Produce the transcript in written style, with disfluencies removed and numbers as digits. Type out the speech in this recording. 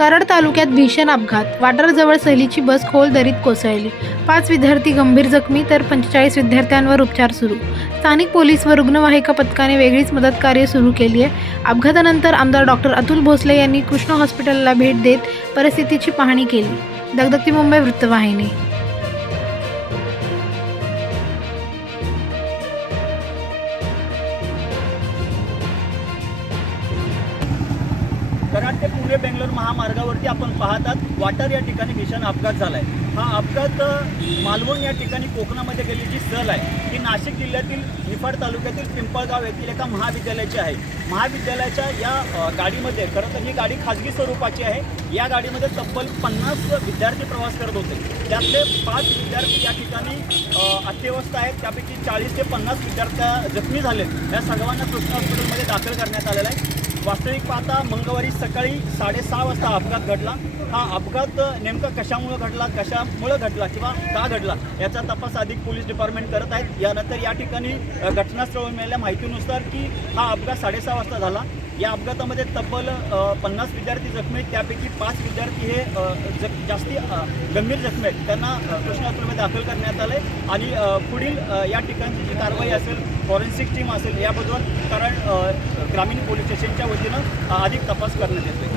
कराड तालुक्यात भीषण अपघात. वाटारजवळ सहलीची बस खोल दरीत कोसळली. 5 विद्यार्थी गंभीर जखमी तर 45 विद्यार्थ्यांवर उपचार सुरू. स्थानिक पोलीस व रुग्णवाहिका पथकाने वेगळीच मदतकार्य सुरू केली आहे. अपघातानंतर आमदार डॉक्टर अतुल भोसले यांनी कृष्णा हॉस्पिटलला भेट देत परिस्थितीची पाहणी केली. दगदगती मुंबई वृत्तवाहिनी. कराड ते पुणे बेंगलोर महामार्गावरती आपण पाहतात वाटर या ठिकाणी भीषण अपघात झाला आहे. हा अपघात मालवण या ठिकाणी कोकणामध्ये गेलेली सहल आहे ही नाशिक जिल्ह्यातील निफाड तालुक्यातील पिंपळगाव येथील एका महाविद्यालयाची आहे. महाविद्यालयाच्या या गाडीमध्ये खरं तर ही गाडी खाजगी स्वरूपाची आहे. या गाडीमध्ये तब्बल 50 विद्यार्थी प्रवास करत होते. त्यातले 5 विद्यार्थी या ठिकाणी अत्यवस्थ आहेत. त्यापैकी 40 ते 50 विद्यार्थी जखमी झालेत. या सर्वांना कृष्णा हॉस्पिटलमध्ये दाखल करण्यात आलेला आहे. वास्तविक पाहता मंगळवारी सकाळी 6:30 वाजता अपघात घडला. हा अपघात नेमका कशामुळे घडला किंवा का घडला याचा तपास अधिक पोलीस डिपार्टमेंट करत आहेत. यानंतर या ठिकाणी घटनास्थळावर मिळालेल्या माहितीनुसार की हा अपघात 6:30 वाजता झाला. या अपघातामध्ये तब्बल 50 विद्यार्थी जखमी आहेत. त्यापैकी 5 विद्यार्थी हे जास्ती गंभीर जखमी आहेत. त्यांना कृष्णा हॉस्पिटलमध्ये दाखल करण्यात आलं आहे आणि पुढील या ठिकाणची जी कारवाई असेल फॉरेन्सिक टीम असेल याबद्दल कारण ग्रामीण पोलीस स्टेशनच्या वतीनं अधिक तपास करण्यात येतो.